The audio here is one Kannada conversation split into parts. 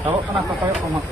Tahu kenapa kayak komak?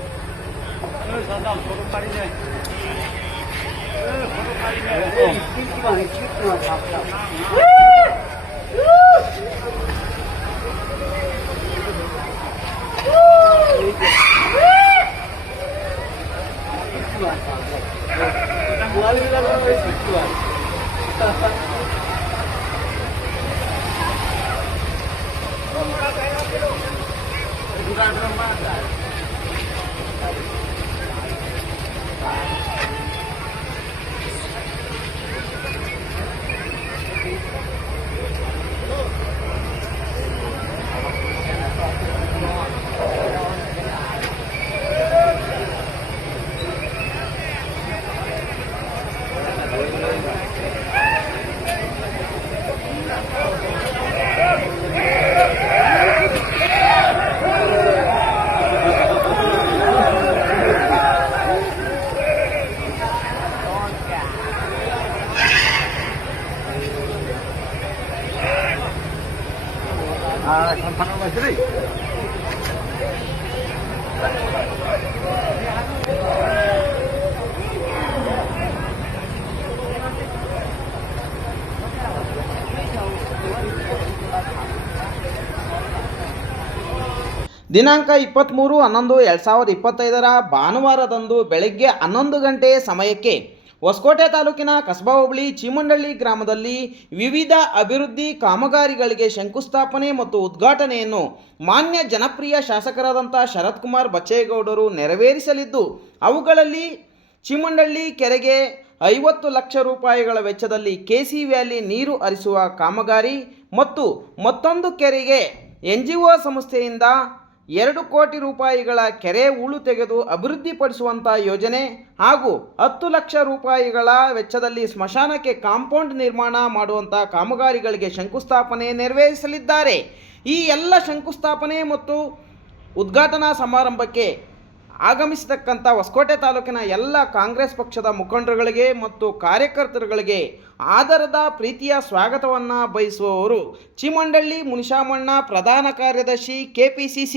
ದಿನಾಂಕ 23/11/2025 ಭಾನುವಾರದಂದು ಬೆಳಗ್ಗೆ 11 ಗಂಟೆ ಸಮಯಕ್ಕೆ ಹೊಸಕೋಟೆ ತಾಲೂಕಿನ ಕಸಬಾ ಹೋಬಳಿ ಚೀಮಂಡಳ್ಳಿ ಗ್ರಾಮದಲ್ಲಿ ವಿವಿಧ ಅಭಿವೃದ್ಧಿ ಕಾಮಗಾರಿಗಳಿಗೆ ಶಂಕುಸ್ಥಾಪನೆ ಮತ್ತು ಉದ್ಘಾಟನೆಯನ್ನು ಮಾನ್ಯ ಜನಪ್ರಿಯ ಶಾಸಕರಾದಂಥ ಶರತ್ ಕುಮಾರ್ ಬಚ್ಚೇಗೌಡರು ನೆರವೇರಿಸಲಿದ್ದು, ಅವುಗಳಲ್ಲಿ ಚೀಮಂಡಳ್ಳಿ ಕೆರೆಗೆ 50 ಲಕ್ಷ ರೂಪಾಯಿಗಳ ವೆಚ್ಚದಲ್ಲಿ ಕೆಸಿ ವ್ಯಾಲಿ ನೀರು ಹರಿಸುವ ಕಾಮಗಾರಿ ಮತ್ತು ಮತ್ತೊಂದು ಕೆರೆಗೆ NGO ಸಂಸ್ಥೆಯಿಂದ 2 ಕೋಟಿ ರೂಪಾಯಿಗಳ ಕೆರೆ ಹೂಳು ತೆಗೆದು ಅಭಿವೃದ್ಧಿಪಡಿಸುವಂಥ ಯೋಜನೆ ಹಾಗೂ 10 ಲಕ್ಷ ರೂಪಾಯಿಗಳ ವೆಚ್ಚದಲ್ಲಿ ಸ್ಮಶಾನಕ್ಕೆ ಕಾಂಪೌಂಡ್ ನಿರ್ಮಾಣ ಮಾಡುವಂಥ ಕಾಮಗಾರಿಗಳಿಗೆ ಶಂಕುಸ್ಥಾಪನೆ ನೆರವೇರಿಸಲಿದ್ದಾರೆ. ಈ ಎಲ್ಲ ಶಂಕುಸ್ಥಾಪನೆ ಮತ್ತು ಉದ್ಘಾಟನಾ ಸಮಾರಂಭಕ್ಕೆ ಆಗಮಿಸತಕ್ಕಂಥ ಹೊಸಕೋಟೆ ತಾಲೂಕಿನ ಎಲ್ಲ ಕಾಂಗ್ರೆಸ್ ಪಕ್ಷದ ಮುಖಂಡರುಗಳಿಗೆ ಮತ್ತು ಕಾರ್ಯಕರ್ತರುಗಳಿಗೆ ಆದರದ ಪ್ರೀತಿಯ ಸ್ವಾಗತವನ್ನು ಬಯಸುವವರು ಚೀಮಂಡಳ್ಳಿ ಮುನಿಶಾಮಣ್ಣ, ಪ್ರಧಾನ ಕಾರ್ಯದರ್ಶಿ, KPCC.